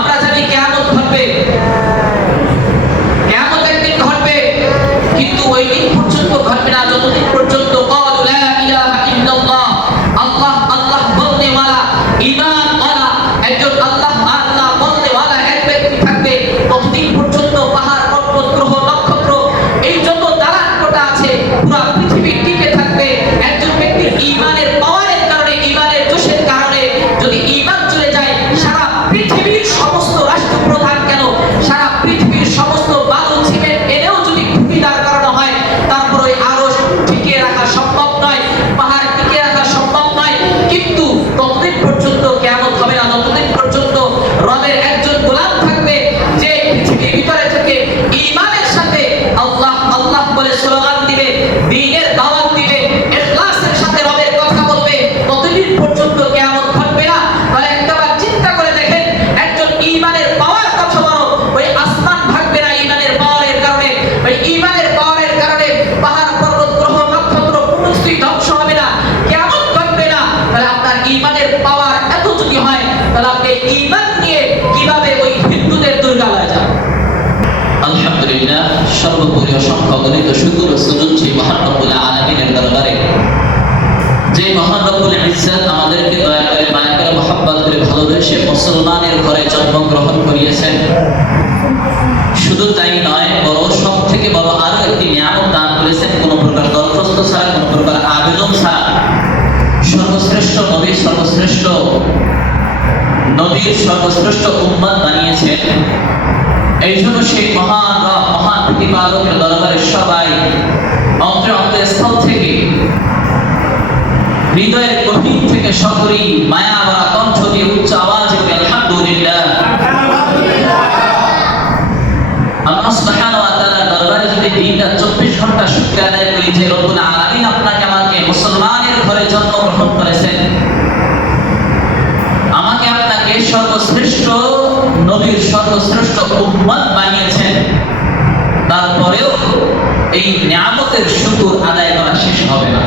আমরা জানি কিয়ামত ঘটবে, কিয়ামত একদিন ঘটবে, কিন্তু ওই দিন পর্যন্ত ঘটবে না যতদিন পর্যন্ত ক্বালু লা ইলাহা ইল্লাল্লাহ, আল্লাহ আল্লাহ বলতে ওয়ালা, ঈমান ওয়ালা একজন আল্লাহ আল্লাহ বলতে ওয়ালা এক ব্যক্তি থাকবে, ততদিন পর্যন্ত পাহাড় পর্বত গ্রহ নক্ষত্র এই যত দালান কোটা আছে পুরো পৃথিবী টিকে থাকবে একজন ব্যক্তির ঈমানের পাওয়ারের কারণে, ঈমানের জোশের কারণে। যদি ঈমান চলে যায়, সারা পৃথিবীর সমস্ত রাষ্ট্রপ্রধান কেন, সারা পৃথিবীর সমস্ত বালু সিমেন্ট এনেও যদি খুঁটি দাঁড় করানো হয়, তারপরে আরশ টিকিয়ে রাখা সম্ভব নয়, পাহাড় টিকিয়ে রাখা সম্ভব নয়। কিন্তু ততদিন পর্যন্ত কিয়ামত হবে না যতদিন পর্যন্ত রবের একজন গোলাম থাকবে যে পৃথিবীর ভিতরে থেকে ঈমানের সাথে আল্লাহ আল্লাহ বলে স্লোগান দিবে, দ্বীনের দাওয়াত দিবে, ইখলাসের সাথে রবের কথা বলবে, ততদিন পর্যন্ত কিয়ামত ঘটবে না। তাহলে একবার চিন্তা করে দেখেন, একজন ঈমানের পাওয়ার কত বড়। ওই আসমান ভাঙবে না ঈমানের পাওয়ারের কারণে, ওই ঈমানের পাওয়ারের কারণে পাহাড় পর্বত গ্রহ নক্ষত্র পুরোই ধ্বংস হবে না, কিয়ামত ঘটবে না। তাহলে আপনার ঈমানের পাওয়ার এত যদি হয়, তাহলে আপনি ঈমান নিয়ে কিভাবে ওই হিন্দুদের দুর্গালয়ে যান? আলহামদুলিল্লাহ, সর্বোপরি অসংখ্য গণিত শুকর ও সুজুদ সেই মহান রব্বুল আলামিনের দরবারে, যে মহান রব্বুল ইজ্জত আমাদেরকে দয়া করে মায়া করে মহব্বত করে ভালোবেসে মুসলমানের ঘরে জন্মগ্রহণ করিয়েছেন। শুধু তাই নয়, বড় সব থেকে বড় আরো একটি নিয়ামত দান করেছেন, কোনো প্রকার দরখাস্ত ছাড়া, কোনো প্রকার আবেদন ছাড়া। সর্বশ্রেষ্ঠ নবীর সর্বশ্রেষ্ঠ উম্মত বানিয়েছেন। এই জন্য সেই মহান রব, মহান প্রতিপালকের দরবারে সবাই অন্তরের স্থল থেকে, হৃদয়ের গভীর থেকে সকলেই মায়া ভরা কণ্ঠ দিয়ে উচ্চ আওয়াজে বলে আলহামদুলিল্লাহ। আল্লাহ সুবহানাহু ওয়া তাআলার দরবারে যদি দিনটা 24 ঘন্টা শুকরিয়া আদায় করি যে রব্বুল আলামিন আপনাকে আমাকে মুসলমানের ঘরে জন্মগ্রহণ করেছেন, আমাকে আপনাকে সর্বশ্রেষ্ঠ নবীর সর্বশ্রেষ্ঠ উম্মত বানিয়েছেন, তারপরেও এই নিয়ামতের শুকর আদায় করা শেষ হবে না।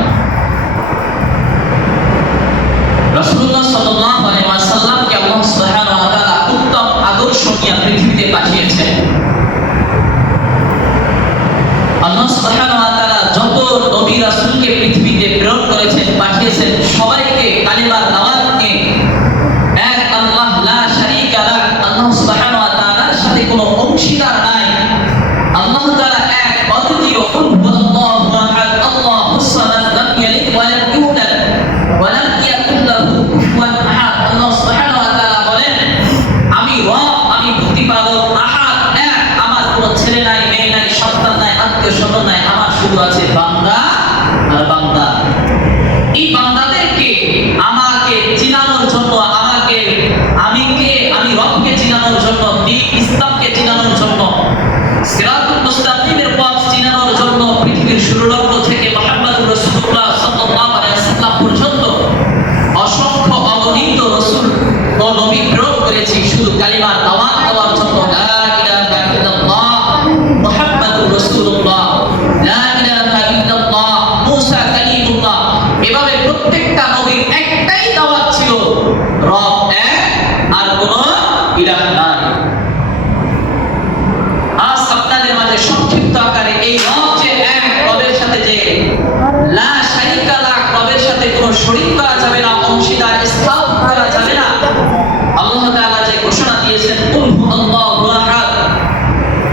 রাসূলুল্লাহ সাল্লাল্লাহু আলাইহি ওয়াসাল্লামকে আল্লাহ সুবহানাহু ওয়া তাআলা উত্তম আদর্শ নিয়ে পৃথিবীতে পাঠিয়েছেন। আল্লাহ সুবহানাহু ওয়া তাআলা যত নবী রাসূলকে পৃথিবীতে প্রেরণ করেছেন, পাঠিয়েছেন, সবাইকে কালিমার দাওয়াত নিয়ে এক আল্লাহ লা শারীকা লাহ, আল্লাহ সুবহানাহু ওয়া তাআলার সাথে কোনো অংশীদার নাই। আল্লাহ তাআলা এক, অদ্বিতীয়, কুল হুয়াল্লাহু আহাদ, আল্লাহুস সামাদ, লাম ইয়ালিদ ওয়া লাম ইউলাদ ওয়া লাম ইয়াকুল লাহু কুফুয়ান আহাদ। আল্লাহ সুবহানাহু ওয়া তাআলা বলেন, আমি রব, আমি প্রতিপালক, আহাদ, এক, আমার কোনো ছেলে নাই, মেয়ে নাই, সন্তান নাই, আত্মীয় স্বজন নাই, আমার শুধু আছে বান্দা আর বান্দা। এই বান্দাদেরকে আমাকে চিনানোর জন্য, আমি রবকে চিনানোর জন্য, দ্বীন ইসলামকে চিনানোর জন্য, সিরাতুল মুস্তাকিমের পথ চিনানোর জন্য পৃথিবীর শুরুলগ্ন থেকে মুহাম্মদুর রাসূলুল্লাহ সাল্লাল্লাহু আলাইহি ওয়াসাল্লাম পর্যন্ত অসংখ্য অগণিত রাসূল ও নবী প্রেরণ করেছি শুধু কালিমার দাওয়াত দেওয়ার জন্য। লা ইলাহা ইল্লাল্লাহ মুহাম্মাদুর রাসূলুল্লাহ, লা ইলাহা ইল্লাল্লাহ মুসা কালিমুল্লাহ। এভাবে প্রত্যেকটা নবীর একটাই দাওয়াত ছিল, রব এক, আর কোনো ইলাহ নাই। আজ আপনাদের মাঝে সংক্ষিপ্ত আকারে এই রব যে এক, রবের সাথে যে লা শারীকা লাহ, রবের সাথে কোনো শরীক করা যাবে না, অংশীদার স্থাপন করা যাবে না, আল্লাহ তাআলা যে ঘোষণা দিয়েছেন, কুল হুয়াল্লাহু আহাদ,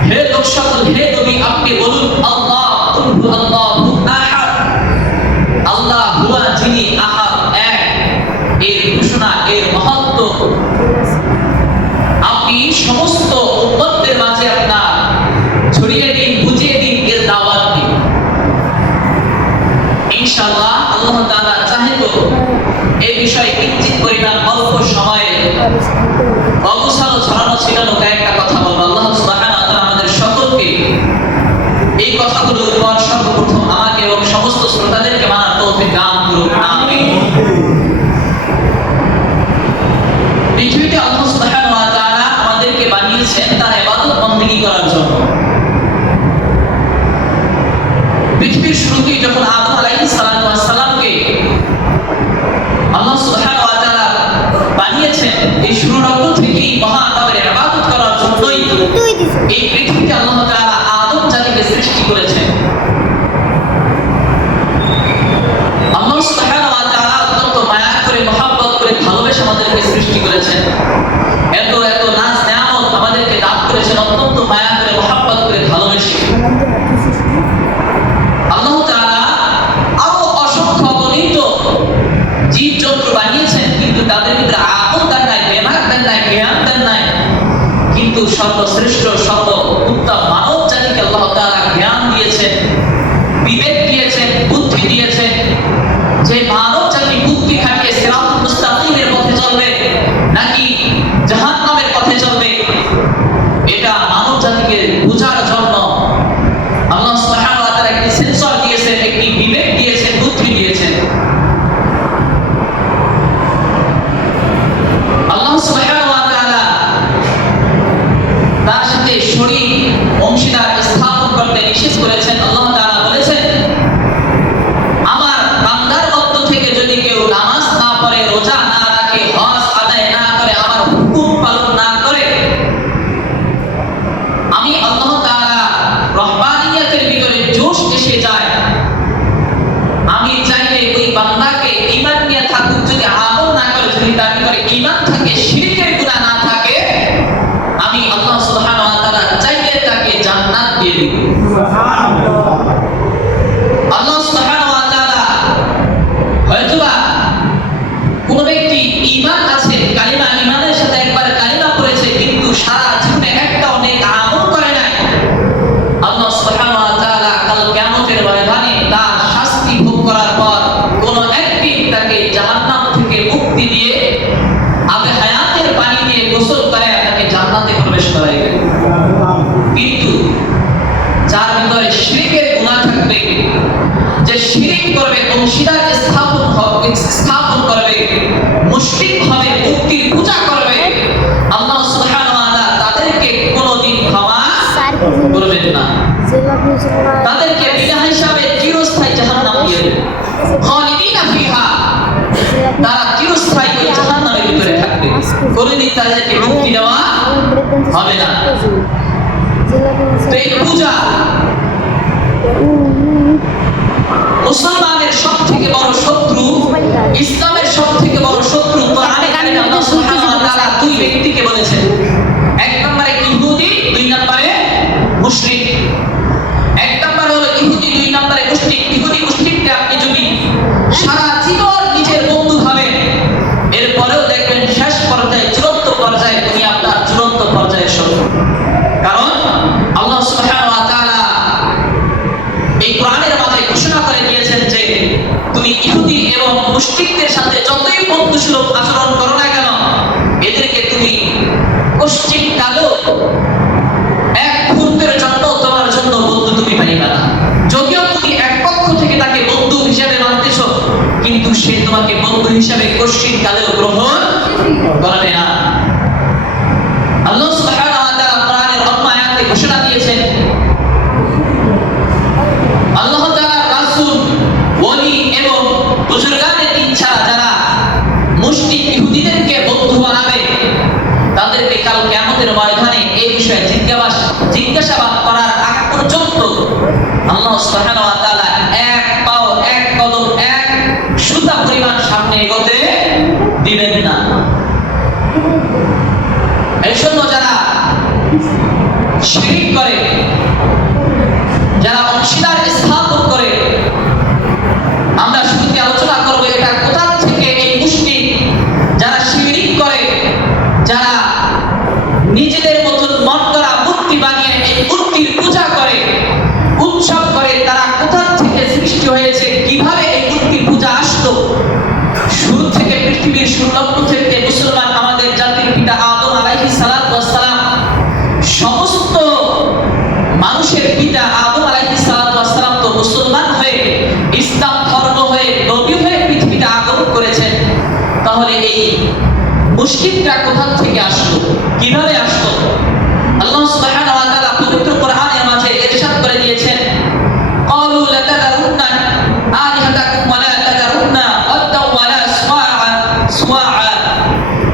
হে লোক সকল, হে নবী আপনি বলুন আল্লাহ, কুল হুয়াল্লাহু আহাদ, আল্লাহ হুয়া যিনি আহাদ এক। এর ঘোষণা, এর মহত্ব আপনি এই পৃথিবীতে আল্লাহ তাআলা আদম জাতিকে সৃষ্টি করেছেন। আল্লাহ সুবহানাহু ওয়া তাআলা অত্যন্ত মায়া করে মহব্বত করে ভালোবেসে আমাদেরকে সৃষ্টি করেছেন। এত এত নাজ নেয়ামত আমাদেরকে দান করেছেন অত্যন্ত মায়া করে মহব্বত করে ভালোবেসে। আল্লাহ তাআলা আরো অসংখ্য অগণিত জীবজন্তু বানিয়েছেন, কিন্তু তাদের ভিতরে আকল দেন নাই, দিমাগ দেন নাই, জ্ঞান দেন নাই। কিন্তু সর্বশ্রেষ্ঠ সর্বোত্তম মানব জাতিকে আল্লাহ তাআলা জ্ঞান দিয়েছেন, বিবেক দিয়েছেন, বুদ্ধি দিয়েছেন। যে মানব জাতি বুদ্ধি খাটিয়ে সিরাতুল মুস্তাকিমের পথে চলবে নাকি জাহান্নামের পথে চলবে, এটা মানব জাতিকে বোঝার জন্য আল্লাহ সুবহানাহু ওয়া তাআলা একটি সেন্সর দিয়েছেন, একটি বিবেক দিয়েছেন, বুদ্ধি দিয়েছেন। আল্লাহ সুবহানাহু ওয়া তাআলা তার সাথে শরীক অংশীদার স্থাপন করতে নিষেধ করেছেন। আল্লাহ তাআলা বলেছেন, আমার বান্দার মধ্য থেকে যদি কেউ নামাজ না পড়ে, রোজা না রাখে, হজ আদায় না করে, আমার হুকুম পালন না করে, আমি আল্লাহ তাআলা রহমানিয়তের ভিতরে জোশ এসে যায়। আমি চাইলে ওই বান্দাকে ঈমান নিয়ে থাকুক, যদি আমল না করে, যদি তার ভিতরে ঈমান থাকে, শিরকের গুনাহ না থাকে, আমি আল্লাহ সুবহানাহু ওয়া তাআলা চাইলে তাকে জান্নাত দিয়ে দিব। সুবহানাল্লাহ। আল্লাহ সুবহানাহু ওয়া তাআলা হয়তোবা কোন ব্যক্তি ঈমান আছে, কালিমা, ঈমানের সাথে একবার কালিমা পড়েছে, কিন্তু সারা জীবনে একটা অনেক আমল করে নাই। আল্লাহ সুবহানাহু ওয়া তাআলা কাল কিয়ামতের ময়দানে তার শাস্তি ভোগ করার পর কোন একদিন তাকে জাহান্নাম থেকে মুক্তি দিয়ে আবে হায়াতের পানি দিয়ে গোসল করে তাকে জান্নাতে প্রবেশ করাইবে। কিন্তু যার ভিতরে শিরকের গুনাহ থাকবে, যে শিরক করবে, অংশীদার স্থাপন করবে, মুশরিক হবে, মূর্তির পূজা করবে, আল্লাহ সুবহানাহু ওয়া তাআলা তাদেরকে কোনদিন ক্ষমা করবেন না। তাদেরকে বিনা হিসাবে চিরস্থায়ী জাহান্নাম দিয়ে দেবেন। খালিদিনা ফিহা, তারা চিরস্থায়ী ওই জাহান্নামের ভিতরে থাকবে, কোনদিন তাদেরকে মুক্তি দেওয়া হবে না। তো এই পূজা মুসলমানের সবথেকে বড় শত্রু, ইসলামের সবথেকে বড় শত্রু। কোরআনে কারিমে আল্লাহ সুবহানাহু ওয়া তাআলা দুই ব্যক্তিকে বলেছেন, এক নম্বরে ইহুদি, দুই নম্বরে মুশরিক। এক নম্বরে হলো ইহুদি, দুই নম্বরে মুশরিক। ইহুদি মুশরিককে আপনি যদি সারা জীবন নিজের বন্ধু ভাবেন, এরপরেও দেখবেন শেষ পর্যায়ে, চূড়ান্ত পর্যায়ে তুমি আপনার চূড়ান্ত পর্যায়ে শত্রু। কারণ আল্লাহ সুবহানাহু ওয়া তাআলা এই কোরআনের মাঝে ঘোষণা করে দিয়েছেন যে তুমি ইহুদি এবং মুশরিকদের সাথে যতই বন্ধুসুলভ আচরণ করো না কেন, এদেরকে তুমি পশ্চিম কালো এক মুহূর্তের জন্য তোমার জন্য বন্ধু তুমি পাইবে না। যদিও তুমি এক পক্ষ থেকে তাকে বন্ধু হিসেবে মানতেছ, কিন্তু সে তোমাকে বন্ধু হিসেবে পশ্চিম কালেও গ্রহণ করবে না। আল্লাহ সুবহানাহু ওয়া তাআলা কোরআনের অন্য আয়াতে ঘোষণা দিয়েছেন, আল্লাহ তাআলা রাসূল, ওলি এবং বুজুর্গানের দিন ছাড়া যারা মুশরিক ইহুদিদেরকে বন্ধু বানাবে, তাদেরকে কাল কিয়ামতের ময়দানে এই বিষয়ে জিজ্ঞাসাবাদ করার আগ পর্যন্ত আল্লাহ সুবহানাহু ওয়া তাআলা এক পাও, এক কদম, এক সুতা পরিমাণ সামনে এগোতে দিবেন না। এই জন্য যারা শিরক করে, যারা অংশীদার স্থাপন করে, আমরা শুরুতে আলোচনা করব এটা কোথা থেকে এই মুশরিক যারা শিরক করে, যারা নিজেদের মতন মন করা মূর্তি বানিয়ে এই মূর্তির পূজা করে, উৎসব করে, তারা কোথা থেকে সৃষ্টি হয়েছে, কিভাবে এই মূর্তির পূজা আসলো। শুরু থেকে পৃথিবীর শুরুলগ্ন থেকে মুসলমান আমাদের জাতির পিতা আদম আলাইহিস সালাতু ওয়াস সালাম, সমস্ত মানুষের পিতা আদম আলাইহিস সালাতু ওয়াস সালাম তো মুসলমান হয়ে, ইসলাম ধর্ম হয়ে, নবী হয়ে পৃথিবীতে আগমন করেছেন। তাহলে এই মুশরিকরা কোথা থেকে আসলো, কিভাবে আসলো? আল্লাহ সুবহানাহু ওয়া তাআলা পবিত্র কোরআনের মাঝে ইরশাদ করে দিয়েছেন, ক্বালু লা তাযারুন্না আলিহাতাকুম ওয়া লা তাযারুন্না ওয়াদ্দা ওয়া লা সুওয়া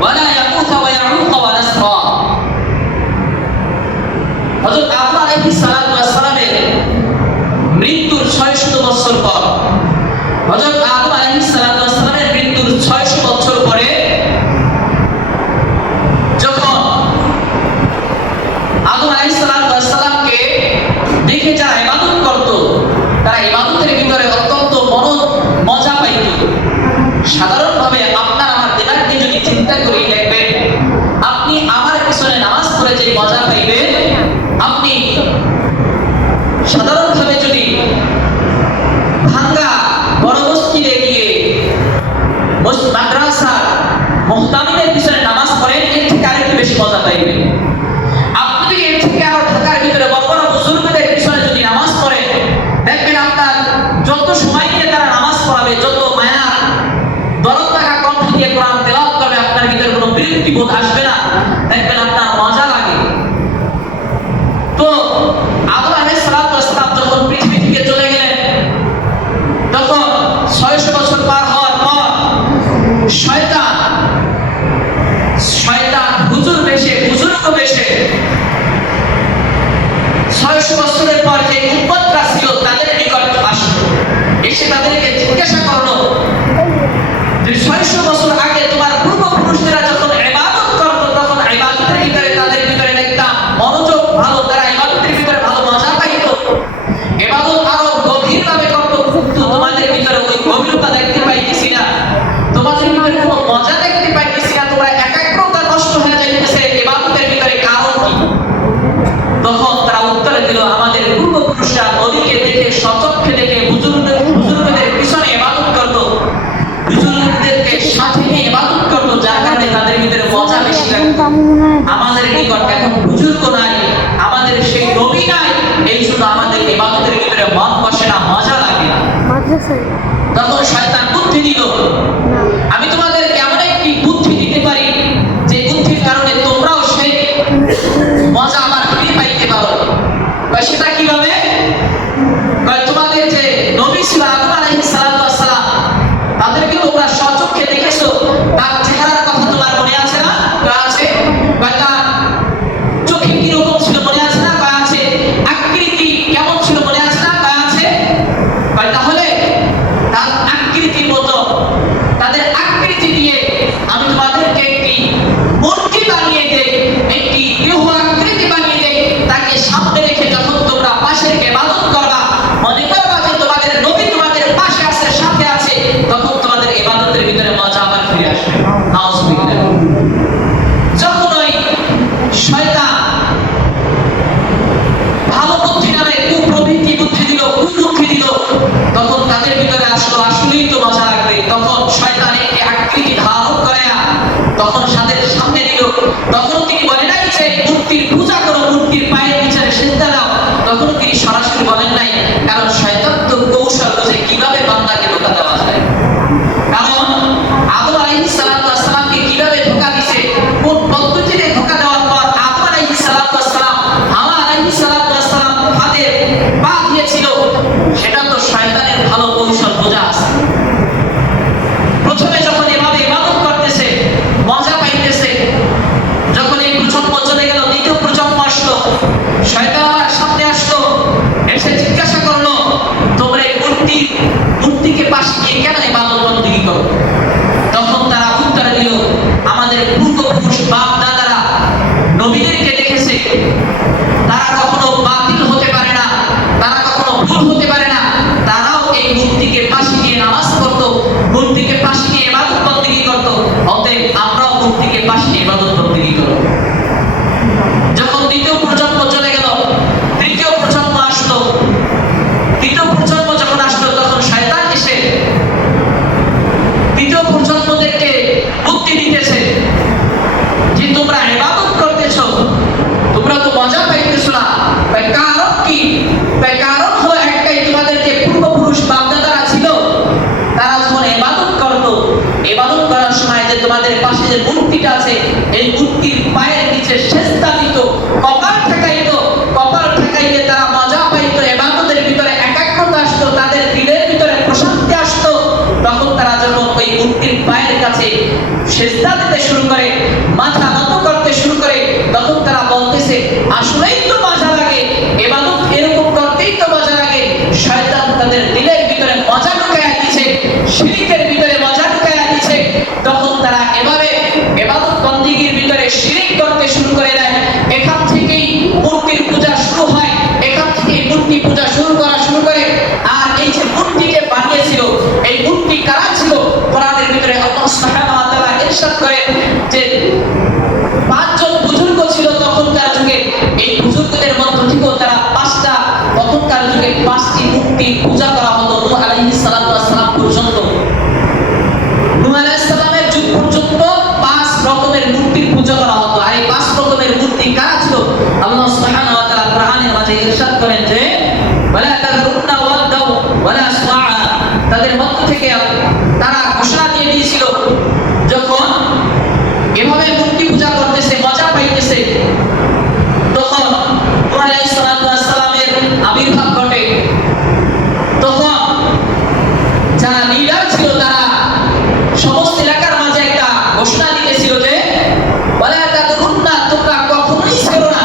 ওয়া লা ইয়াগুথ ওয়া ইয়াউক ওয়া নাসরা। হযরত আদম আলাইহিস সালামের মৃত্যুর 600 বছর পরে যখন আদম আলাইহিস সালামকে দেখে যারা ইবাদত করত, তারা ইবাদতের ভিতরে অত্যন্ত মজা পাইত। সাধারণভাবে আপনার আমার দিনারকে যদি চিন্তা করি দেখবেন, আপনি আমার পিছনে নামাজ পড়ে যে মজা পাইবেন, আপনি সাধারণভাবে যদি ভাঙ্গা বড় মসজিদে গিয়ে মাদ্রাসা মুহতামিমের পিছনে নামাজ পড়েন, এর থেকে আরেকটু বেশি মজা পাইবেন। আপনি যদি এর থেকে আরো ঢাকার ভিতরে বড় বড় বুজুর্গদের পিছনে যদি নামাজ পড়েন, দেখবেন আপনার যত সময় নিয়ে তারা নামাজ পড়াবে, যত মায়া দরদ থাকা কণ্ঠ দিয়ে কোরআন তেলাওয়াত করবে, আপনার ভিতরে কোনো বিরক্তি বোধ আসবে না, দেখবেন আপনার মজা লাগে। তো আদম আলাইহিস সালাম যখন পৃথিবী থেকে চলে গেলেন, তখন 600 বছর পার হওয়ার পর শয়তান হুজুর বেশে, বুজুর্গ বেশে 600 বছরের পর যে উম্মতরা ছিল তাদের নিকট আসলো, এসে তাদেরকে জিজ্ঞাসা করলো যে 600 বছর আগে তোমার পূর্বপুরুষরা যখন ইবাদত করত, তখন ইবাদতের ভিতরে তাদের ভিতরে দেখতাম মনোযোগ ভালো, তারা ইবাদতের ভিতরে ভালো মজা পাইত, ইবাদত আরো গভীরভাবে করত, কিন্তু তোমাদের ভিতরে ওই গভীরতা দেখতে পাইতেছি না, তোমাদের ভিতরে কোনো মজা দেখতে পাইতেছি না, তোমরা একাগ্রতা নষ্ট হয়ে যাইতেছে, ইবাদতের ভিতরে কারণ কি? তখন তারা উত্তরে দিল, আমাদের পূর্বপুরুষরা নবীকে দেখে, সচক্ষে দেখে বুজুর্গদের পিছনে ইবাদত করত, বুজুর্গদেরকে সাথে নিয়ে ইবাদত করত, যার কারণে তাদের ভিতরে মজা বেশি লাগত। আমাদের নিকট এখন বুজুর্গ নাই, আমাদের সেই নবী নাই, এই জন্য আমাদের ইবাদতের ভিতরে মন বসে না, মজা লাগে না। তখন শয়তান বুদ্ধি দিল, আমি তোমাদেরকে এমন একটি বুদ্ধি দিতে পারি যে বুদ্ধির কারণে তোমরাও সেই মজা আবার ফিরে পাইতে পারো। সেটা কিভাবে? তোমাদের যে নবী ছিল আদম আলাইহিস সালাম, তাদেরকে তোমরা সচক্ষে দেখেছো, তার চেহারার কথা তোমার মনে আছে না? আছে। তার চোখে কিরকম ছিল মনে আছে না? আছে। আকৃতি কেমন ছিল মনে আছে না? আছে। তাহলে তার আকৃতির মতো, তাদের আকৃতি দিয়ে আমি তোমাদেরকে একটি মূর্তি বানিয়ে দেই, একটি দেহ আকৃতি বানিয়ে দেই, তাকে সামনে রেখে যখন তোমরা পাশে রেখে ইবাদত করবা, মনে করবা যে তোমাদের নবী তোমাদের পাশে আছে, সাথে আছে, তখন তোমাদের ইবাদতের ভিতরে মজা আবার ফিরে আসবে। নাউজুবিল্লাহ। যখন ওই শয়তান ভালো বুদ্ধি নামে কুপ্রবৃত্তি বুদ্ধি দিল, কুবুদ্ধি দিল, তখন তাদের ভিতরে আসলো আসলেই তো মজা লাগবে, তখন শয়তান একটি আকৃতি ধারণ করে তখন তাদের সামনে দিল, তখন তিনি বলে নাই যে মূর্তির পূজা করো, মূর্তির পায়ের নিচে সিজদা দাও, তখন তিনি সরাসরি বলেন নাই, কারণ শয়তান তো কৌশল বুঝে কিভাবে বান্দাকে ধোঁকা দেওয়া যায়। কারণ আদম আলাইহিস সালামকে কিভাবে ধোঁকা দিছে, কোন পদ্ধতিতে ধোঁকা দেওয়ার পর আদম আলাইহিস সালাম হাওয়া আলাইহিস সালাম হাতে পা দিয়েছিল, সেটা তো শয়তানের ভালো কৌশল বোঝা আছে। প্রথমে যখন এভাবে ইবাদত করতেছে, মজা পাইতেছে, যখন এই প্রজন্ম চলে গেল, দ্বিতীয় প্রজন্ম আসলো, শয়তান আবার সামনে আসলো, এসে জিজ্ঞাসা করলো, তোমরা এই মূর্তিকে পাশে গিয়ে কেন ইবাদত বন্দেগী করো? তখন তারা উত্তর দিল, আমাদের পূর্বপুরুষ বাপ দাদারা নবীদেরকে দেখেছে, তারা কখনো বাতিল হতে পারে না, তারা কখনো ভুল হতে পারে না, তারাও এই মূর্তিকে পাশে গিয়ে নামাজ পড়তো, মূর্তিকে পাশে গিয়ে ইবাদত বন্দেগী করতো, অতএব আমরাও মূর্তিকে পাশে গিয়ে ইবাদত বন্দেগী করব। যখন দ্বিতীয় প্রজন্ম চলে গেল, তৃতীয় প্রজন্ম আসলো, তৃতীয় প্রজন্ম যখন আসলো, তখন শয়তান এসে তৃতীয় প্রজন্মদেরকে বুদ্ধি দিতেছে যে তোমরা ইবাদত করতেছো, তোমরা তো মজা পাইতেছো না, কারণ কি? কারণ হলো একটাই, তোমাদের যে পূর্বপুরুষ বাপ-দাদারা ছিল, তারা যখন ইবাদত করতো, ইবাদত করার সময় যে তোমাদের পাশে যে মূর্তিটা আছে, এই মূর্তির পায়ের নিচে সিজদা দিত, কপাল ঠেকাইতে তারা মজা পাইতো, ইবাদতের ভিতরে একাগ্রতা আসতো, তাদের দিলের ভিতরে প্রশান্তি আসতো। তখন তারা যখন ওই মূর্তির পায়ের কাছে সিজদা দিতে শুরু করে, মাথা নত করতে শুরু করে, তখন তারা বলতেছে, আসলেই তো মজা লাগে, ইবাদত এরকম করতেই তো মজা লাগে। শয়তান তাদের দিলের ভিতরে মজা ঢুকাইয়া দিয়েছে, পূজা শুরু করে। আর এই যে মূর্তিকে বানিয়েছিল, এই মূর্তি কারা ছিল? কোরআনের ভিতরে আল্লাহ সুবহানাহু ওয়া তাআলা ইরশাদ করেন যে পাঁচজন বুজুর্গ ছিল তখনকার যুগে। এই বুজুর্গদের মধ্য থেকেও তারা পাঁচটা, তখনকার যুগে পাঁচটি মূর্তি পূজা করা হতো নূহ আলাইহিস সালাতু ওয়াস সালাম পর্যন্ত। নূহ আলাইহিস সালামের যুগ পর্যন্ত পাঁচ রকমের মূর্তির পূজা করা হতো। আর এই পাঁচ রকমের মূর্তি কারা ছিল? আল্লাহ সুবহানাহু ওয়া তাআলা কোরআনের মাঝে ইরশাদ করেন যে ওয়ালা তাযরুন্না ওয়াদাও ওয়ালা সুআ, তাদের মধ্য থেকে তারা ঘোষণা দিয়ে দিয়েছিল যখন এভাবে মূর্তি পূজা করতেছে, মজা পাইতেছে, তখন নূহ আলাইহিস সালাতু ওয়াস সালামের আবির্ভাব ঘটে। তখন যারা লিডার ছিল তারা সমস্ত এলাকার মাঝে একটা ঘোষণা দিতেছিল যে ওয়ালা তাযরুন্না, তোমরা কখনোই ছেড়ো না,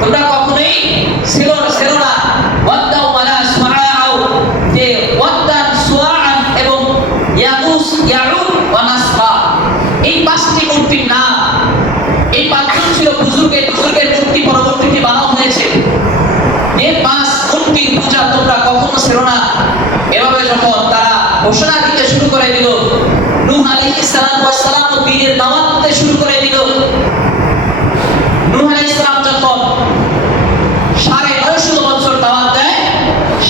তোমরা কখনোই ছেড়ো না ওয়াদাও ওয়ালা সুআউ, যে ওয়াদান সুআন এবং ইয়াগুস ইয়াউক ওয়া নাসরা, এই পাঁচটি মূর্তির নাম। এই পাঁচজন ছিল বুজুর্গের মূর্তি পরবর্তীতে বানানো হয়েছে। এই পাঁচ মূর্তির পূজা তোমরা কখনো ছেড়ো না। এভাবে যখন তারা ঘোষণা দিতে শুরু করে দিল, নূহ আলাইহিস সালাতু ওয়াস সালাম দ্বীনের দাওয়াত দিতে শুরু করে দিল। নূহ আলাইহিস সালাম যখন 950 বছর দাওয়াত দেয়,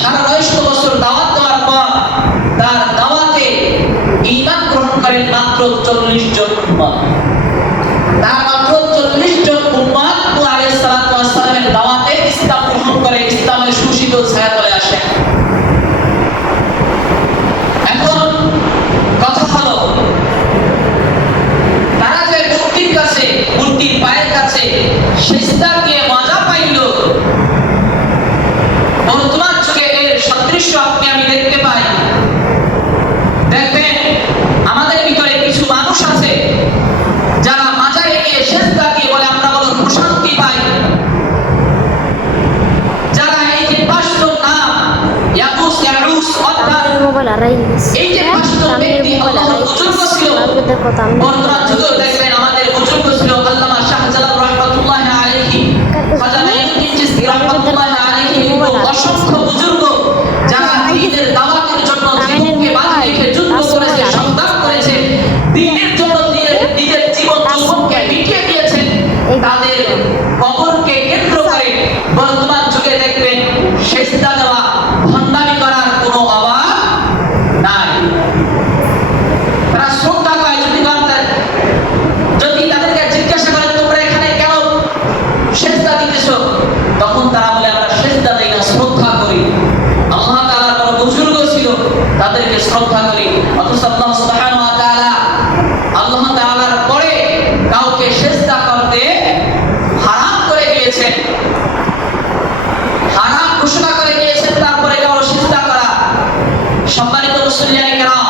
950 বছর দাওয়াত দেওয়ার পর তার দাওয়াতে ঈমান গ্রহণ করেন মাত্র 40 জন উম্মত। তার মাত্র 40 জন উম্মত নূহ আলাইহিস সালাতু ওয়াস সালামের দাওয়াতে ইসলাম গ্রহণ করে, ইসলামের সুশীতল ছায়াতলে আসে। এখন কথা হলো, তারা যে মূর্তির কাছে, মূর্তির পায়ের কাছে সিজদা দিয়ে মজা পাইল, বর্তমান যুগে এর সদৃশ্য আমি দেখতে পাই। দেখবেন আমাদের ভিতরে কিছু মানুষ আছে যারা মাজারে গিয়ে সিজদা দিয়ে বলে আমরা বলো প্রশান্তি পাই। যারা এই যে পাঁচজন নাম ইয়াগুস, ইয়াউস, ওয়াদান, এই যে পাঁচজন ব্যক্তি আল্লাহর বুজুর্গ ছিল, বর্তমান যুগেও দেখবেন আমাদের বুজুর্গ ছিল আল্লামা শাহজালাল রাহমাতুল্লাহি আলাইহি, খাজা মাইনুদ্দিন চিশতি রাহমাতুল্লাহি আলাইহি, অসংখ্য বুজুর্গ যারা দ্বীনের দাওয়াতের জন্য জীবনকে বাজি রেখে যুদ্ধ করেছে, সংগ্রাম করেছে, দ্বীনের জন্য নিজের জীবন যৌবনকে বিকিয়ে দিয়েছেন, তাদের কবরকে কেন্দ্র করে বর্তমান যুগে দেখবেন সিজদা দেওয়া, ভণ্ডামি করার কোনো অভাব নাই। তারা শ্রদ্ধা পায়। যদি তাদেরকে জিজ্ঞাসা করেন তোমরা এখানে কেন সিজদা দিতেছো, তখন তারা বলে আমরা সিজদা দেই না, শ্রদ্ধা করি। আল্লাহ তাআলার বড় বুজুর্গ ছিল, তাদেরকে শ্রদ্ধা করি। অথচ আল্লাহ সুবহানাহু ওয়া তাআলা আল্লাহ তাআলার পরে কাউকে সিজদা করতে হারাম করে দিয়েছেন, হারাম ঘোষণা করে দিয়েছেন। তারপরে কারো সিজদা করা। সম্মানিত মুসলিয়ানে কেরাম,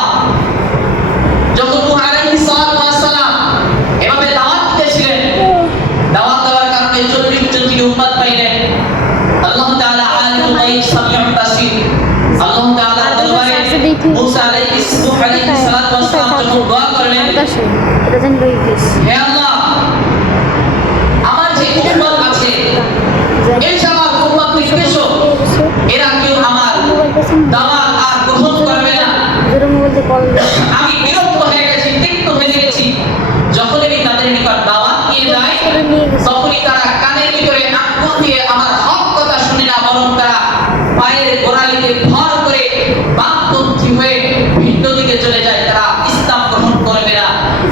যখন নূহ আলাইহিস সালাতু ওয়াস সালাম এভাবে দাওয়াত দিতেছিলেন, দাওয়াত দেওয়ার কারণে 40 জন তিনি উম্মত পাইলেন। আল্লাহ তাআলা আলিমুল গায়ব সামিউল বাসীর, আল্লাহ তাআলা দরবারে মুসা আলাইহিস সালাতু ওয়াস সালাম যখন দোয়া করলেন, হে আল্লাহ, আমার যে উম্মত আছে এই সব উম্মত নির্দেশক, এরা কেউ আমার দাওয়াত আর গ্রহণ করবে না। আমি বিরক্ত হয়ে গেছি, তিক্ত হয়ে গেছি। যখনই তাদের নিকট দাওয়াত নিয়ে যায়, তখনই তারা কানের ভিতরে আঙ্গুল দিয়ে আমার হক কথা শুনে না, বরং তারা পায়ের গোড়ালিতে ভর করে বামপন্থী হয়ে ভিন্ন দিকে চলে যায়। তারা ইসলাম গ্রহণ করবে না।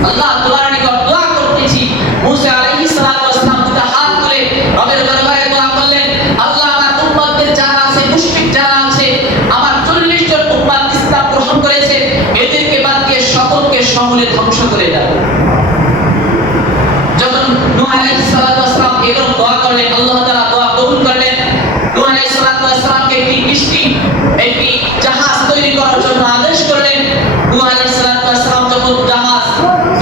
আল্লাহ তোমার নিকট দোয়া করতেছি। মুসা আলাইহিস সালাতু ওয়াস সালাম দুটো হাত তুলে রবের দরবারে দোয়া করলেন, আল্লাহ আমার উম্মতদের যারা আছে, মুশরিক যারা আছে, আমার 40 জন উম্মত ইসলাম গ্রহণ করেছে, এদেরকে বাদ দিয়ে সকলকে সমূলে ধ্বংস করে দাও। যখন নূহ আলাইহিস সালাতু ওয়াস সালাম এরকম দোয়া করলেন, আল্লাহ তাআলা দোয়া কবুল করলেন। নূহ আলাইহিস সালাতু ওয়াস সালামকে একটি জাহাজ তৈরি করার জন্য আদেশ করলেন। নূহ আলাইহিস সালাতু ওয়াস সালাম যখন জাহাজ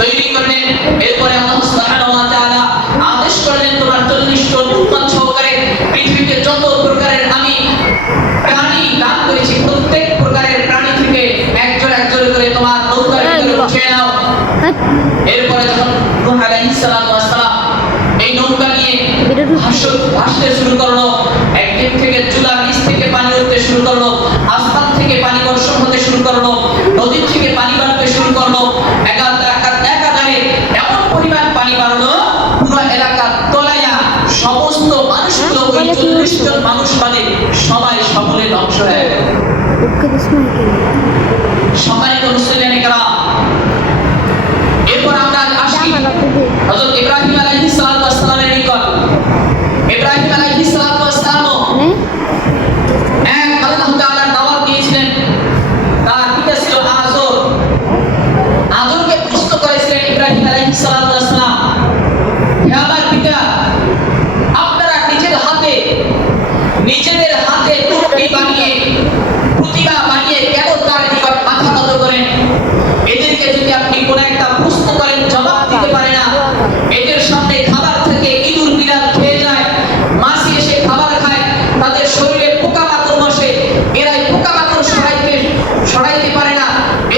তৈরি করলেন, এরপরে আল্লাহ সুবহানাহু ওয়া তাআলা আদেশ করলেন তোমরা 40 জন উম্মত সহকারে পৃথিবীতে যত প্রকারের আমি প্রাণী দান করেছি, প্রত্যেক প্রকারের প্রাণী থেকে একজন একজন করে তোমার নৌকার ভিতরে উঠিয়ে নাও। এরপরে যখন নূহ আলাইহিস সালাতু ওয়াস সালাম এই নৌকা নিয়ে ভাসতে শুরু করলো, একদিক থেকে চুলা 30 জন মানুষ বাদে সবাই সকলে ধ্বংস হয়ে গেল। সম্মানিত মুসলিম কেরাম, এরপর আমরা আসি হযরত ইব্রাহিম আলাইহিস সালাতু ওয়াস সালামের নিকট। ইব্রাহিম আলাইহিস সালাতু ওয়াস সালাম এক আল্লাহ তাআলার দাওয়াত দিয়েছিলেন। তার পিতা ছিল আযর। আযরকে প্রশ্ন করেছিলেন ইব্রাহিম আলাইহিস সালাতু ওয়াস সালাম, হে আমার পিতা, আপনারা নিজেদের হাতে টুপি বানিয়ে প্রতিমা বানিয়ে কেন তার নিকট মাথা নত করেন? এদেরকে যদি আপনি কোন একটা প্রশ্ন করেন জবাব দিতে পারে না, এদের সামনে খাবার থেকে ইঁদুর বিড়াল খেয়ে যায়, মাছি এসে খাবার খায়, তাদের শরীরে পোকামাকড় বসে, এরাই পোকামাকড় সরাইতে পারে না,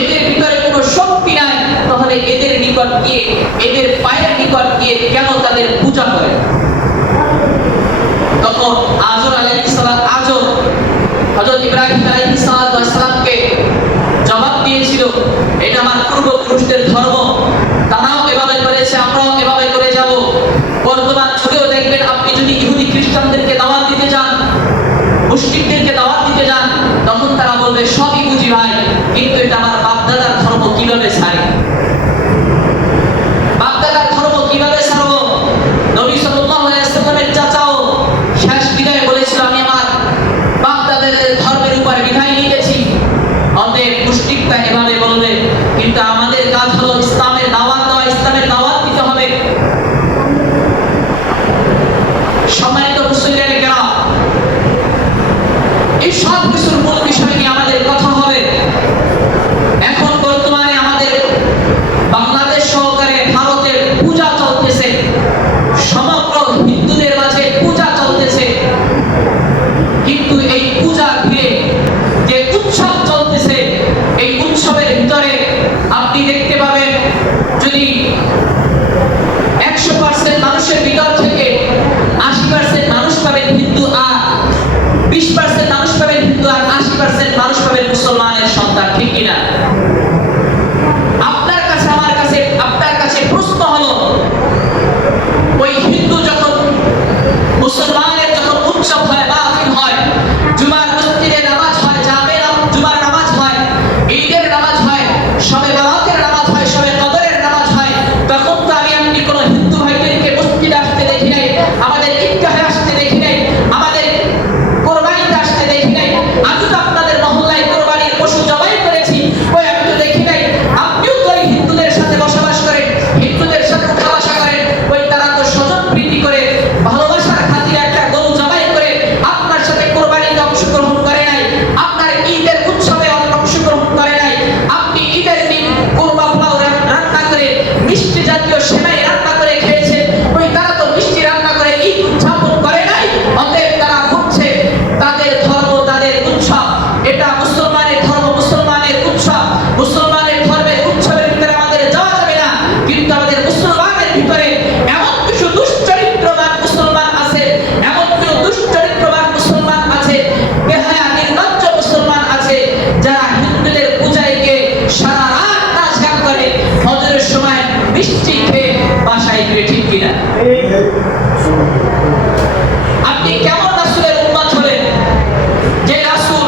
এদের ভিতরে কোনো শক্তি নাই, তাহলে এদের নিকট গিয়ে এদের পায়ের নিকট গিয়ে কেন তাদের পূজা করেন? তখন আযর হযরত ইব্রাহিম আলাইহিস সালামকে জবাব দিয়েছিল, এটা আমার পূর্বপুরুষদের ধর্ম, তারাও এভাবে করেছে, আমরাও এভাবে করে যাব। বর্তমান যুগেও দেখবেন, আপনি যদি ইহুদি খ্রিস্টানদেরকে দাওয়াত দিতে যান, মুশরিকদেরকে দাওয়াত দিতে যান, তখন তারা বলবে সবই বুঝি ভাই, কিন্তু এটা আমার বাপ-দাদার ধর্ম, কিভাবে ছাড়ি? বাপ-দাদার ধর্ম কিভাবে ছাড়বো? নবী সাল্লাল্লাহু আলাইহি ওয়াসাল্লামের চাচাও শেষ বিদায়ে বলেছিল, আমি আমার বাপ-দাদাদের ধর্মের উপর বিদায় নিয়েছি। অতএব মুশরিকরা এভাবে বলবে, কিন্তু আমাদের কাজ হলো ইসলামের দাওয়াত দেওয়া, ইসলামের দাওয়াত দিতে হবে। সম্মানিত মুসলিম কেরাম, এই সব কিছুর মূল বিষয় নিয়ে আমাদের কথা হবে। এখন বর্তমানে আমাদের বাংলাদেশ সহকারে ভারতের পূজা চলতেছে, সমগ্র হিন্দুদের মাঝে পূজা চলতেছে, কিন্তু এই পূজা ঘিরে যে উৎসব চলতেছে, এই উৎসবের ভিতরে আপনি দেখতে পাবেন, যদি 100% মানুষের ভিতর থেকে 80% মানুষ পাবেন হিন্দু, আর 20% মানুষ পাবেন হিন্দু, আর 80% মানুষ পাবেন মুসলমানের সন্তান, ঠিক কিনা? আপনার কাছে আমার কাছে আপনার কাছে প্রশ্ন হলো, ওই হিন্দু যখন মুসলমানের যখন উৎসব হয়, মাহফিল হয়, জুমার মসজিদে নামাজ হয়, জুমার নামাজ হয়, ঈদের নামাজ হয়, শবে বরাতের নামাজ হয়, শবে কদরের নামাজ হয়, তখন তো আপনি কোনো হিন্দু ভাইদেরকে মসজিদে আসতে দেখি নাই, আমাদের ঈদগাহে আসতে দেখি নাই, আমাদের কোরবানিতে আসতে দেখি নাই। আমি তো আপনাদের মহল্লায় কোরবানির পশু জবাই করেছি, ওই আমি তো দেখি নাই। আপনিও তো ওই হিন্দুদের সাথে বসবাস করেন, হিন্দুদের সাথে উঠা বসা করেন, ওই তারা তো স্বজন প্রীতি করে ভালোবাসার খাতিরে একটা গরু জবাই করে আপনার সাথে কোরবানিতে অংশগ্রহণ করে নাই, আপনার ঈদের উৎসবে অংশগ্রহণ করে নাই। আপনি ঈদের দিন কোরবা পোলাও রান্না করে, মিষ্টি জাতীয় সেমাই রান্না করে খেয়েছেন, ওই তারা তো মিষ্টি রান্না করে ঈদ উদযাপন করে নাই। অতএব তারা বুঝছে তাদের ধর্ম, তাদের উৎসব, এটা মুসলমানের ধর্ম, মুসলমানের উৎসব, মুসলমানের ধর্মের উৎসবের ভিতরে আমাদের যাওয়া যাবে না। কিন্তু আমাদের মুসলমানের ভিতরে এমন কিছু দুশ্চরিত্রবান মুসলমান আছে, এমন কিছু দুশ্চরিত্রবান মুসলমান আছে, বেহায়া নির্লজ্জ মুসলমান আছে, যারা হিন্দুদের পূজায় গিয়ে সারা রাত নাচ গান করে, ফজরের সময় মিষ্টি খেয়ে বাসায় ফিরে, ঠিক কিনা? আপনি কেমন রাসূলের উম্মত হলেন, যে রাসূল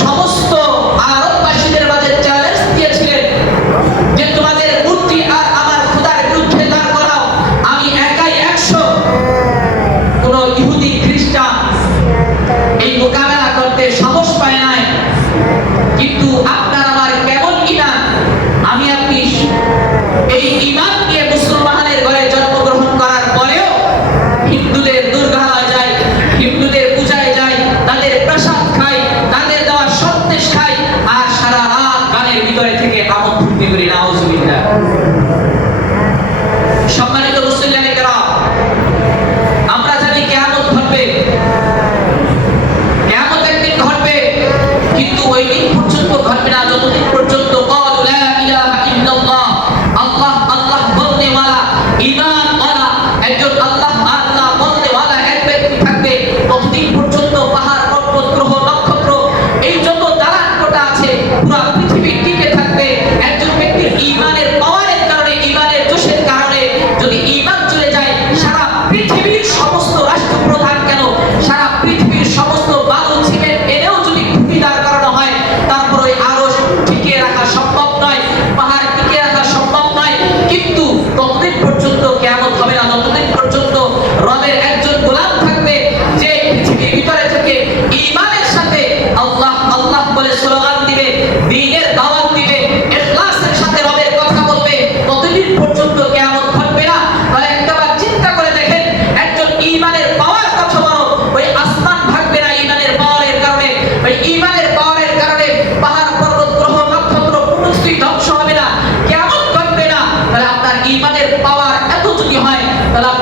সমস্ত আরববাসীদের মাঝে চ্যালেঞ্জ দিয়েছিলেন যে তোমাদের মূর্তি আর আমার খোদার বিরুদ্ধে দাঁড় করাও, আমি একাই 100। কোন ইহুদি খ্রিস্টান এই মোকাবেলা করতে সাহস পায় নাই। কিন্তু আপনার আমার কেমন ঈমান, আমি আপনি এই ঈমান নিয়ে মুসলমানের ঘরে জন্মগ্রহণ করার পরেও হিন্দুদের দুর্গা যায়,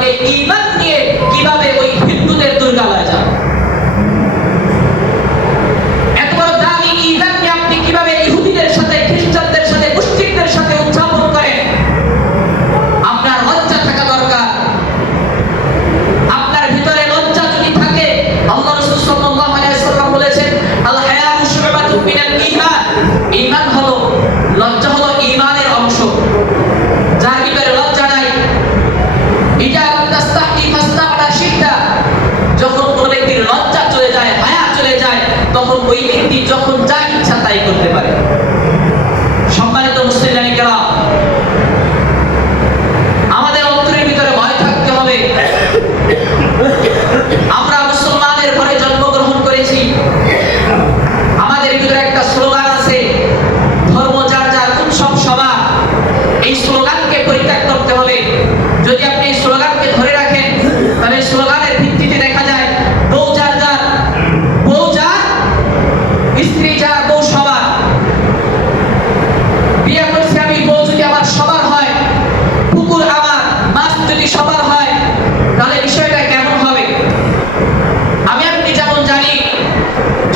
আপনি ঈমান নিয়ে কিভাবে ওই হিন্দুদের দুর্গালয়ে যান? এত বড় দামি ঈমান নিয়ে আপনি কিভাবে ইহুদিদের সাথে, খ্রিস্টানদের সাথে, মুশরিকদের সাথে উদযাপন করেন? আপনার লজ্জা থাকা দরকার। আপনার ভিতরে লজ্জা যদি থাকে, আল্লাহ রাসূল সাল্লাল্লাহু আলাইহি ওয়াসাল্লাম বলেছেন, আল হায়াউ শুবাতুম মিনাল ঈমান। ঈমান হলো, লজ্জা হলো ঈমানের অংশ। যার ভিতরে লজ্জা নাই, ইজা লাম তাস্তাহি ফাস্তা'লা শিদ্দা, যখন কোন ব্যক্তির লজ্জা চলে যায়, হায়া চলে যায়, তখন ওই ব্যক্তি যখন যা ইচ্ছা তাই করতে পারে। সম্মানিত মুসলিম কেরাম, আমাদের অন্তরের ভিতরে ভয় থাকতে হবে। আমরা মুসলমানের ঘরে জন্মগ্রহণ করেছি। আমাদের ভিতরে একটা স্লোগান আছে, ধর্ম যার যার, উৎসব সবার। এই স্লোগানকে পরিত্যাগ করতে হবে। যদি আপনি এই স্লোগানকে ধরে রাখেন, তাহলে এই স্লোগানের ভিত্তিতে দেখা যায় বউ যার যার, বউ যার, স্ত্রী যার, বউ সবার। বিয়ে করছি আমি, বউ যদি আমার সবার হয়, পুকুর আমার, মাছ যদি সবার হয়, তাহলে বিষয়টা কেমন হবে? আমি আপনি যেমন জানি,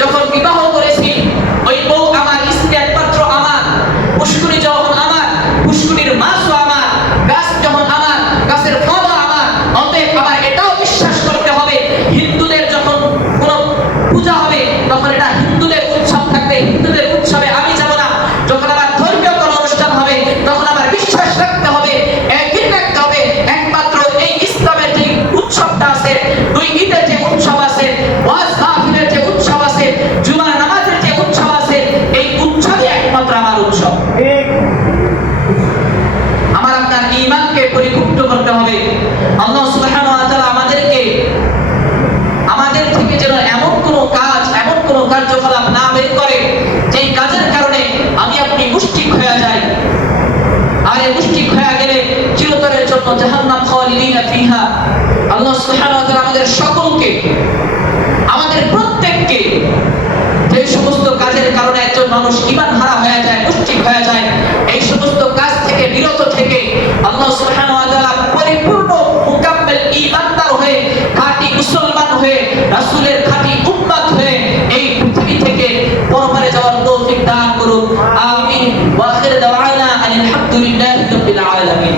যখন বিবাহ করেছি, ওই বউ আমার, স্ত্রী একমাত্র আমার, পুষ্কুনি যখন আমার, পুষ্কুনির মাছও আমার, গাছ যখন আমার, গাছের ফলও আমার। অতএব আমার এটাও বিশ্বাস করতে হবে, হিন্দুদের যখন কোনো পূজা হবে, তখন এটা হিন্দুদের উৎসব থাকবে, হিন্দুদের উৎসবে আমি যাব না। যখন আমার ধর্মীয় কোনো অনুষ্ঠান হবে, তখন আমার বিশ্বাস রাখতে হবে, একদিন রাখতে হবে, একমাত্র এই ইসলামের যে উৎসবটা আছে, দুই ঈদের যে উৎসব আছে, ওয়াজ মাহফিলের যে উৎসব আছে, জুমার নামাজের যে উৎসব আছে, এই উৎসবই একমাত্র আমার উৎসব। আমার আপনার ঈমানকে পরিপুষ্ট করতে হবে। আল্লাহ সুবহানাহু ওয়া তাআলা আমাদের থেকে যেন এমন কোন কাজ, এমন কোন কার্যকলাপ না বের করে যেই কাজের কারণে আমি আপনি মুশরিক হয়ে যাই। আর এই মুশরিক হয়ে গেলে চিরতরের জন্য জাহান্নাম খালিদিনা ফিহা। আল্লাহ সুবহানাহু ওয়া তাআলা আমাদের সকলকে, আমাদের প্রত্যেককে, যে সমস্ত কাজের কারণে একজন মানুষ ঈমান হারা হয়ে যায়, মুশরিক হয়ে যায়, এই সমস্ত কাজ থেকে বিরত থেকে আল্লাহ সুবহানাহু ওয়া তাআলা পরিপূর্ণ মুকাম্মেল ঈমানদার হয়ে, খাঁটি মুসলমান হয়ে, রাসূলের খাঁটি উম্মত হয়ে এই পৃথিবী থেকে পরপারে যাওয়ার তৌফিক দান করুন। আমিন। ওয়া আখির দাওয়ানা আলহামদুলিল্লাহি রাব্বিল আলামিন।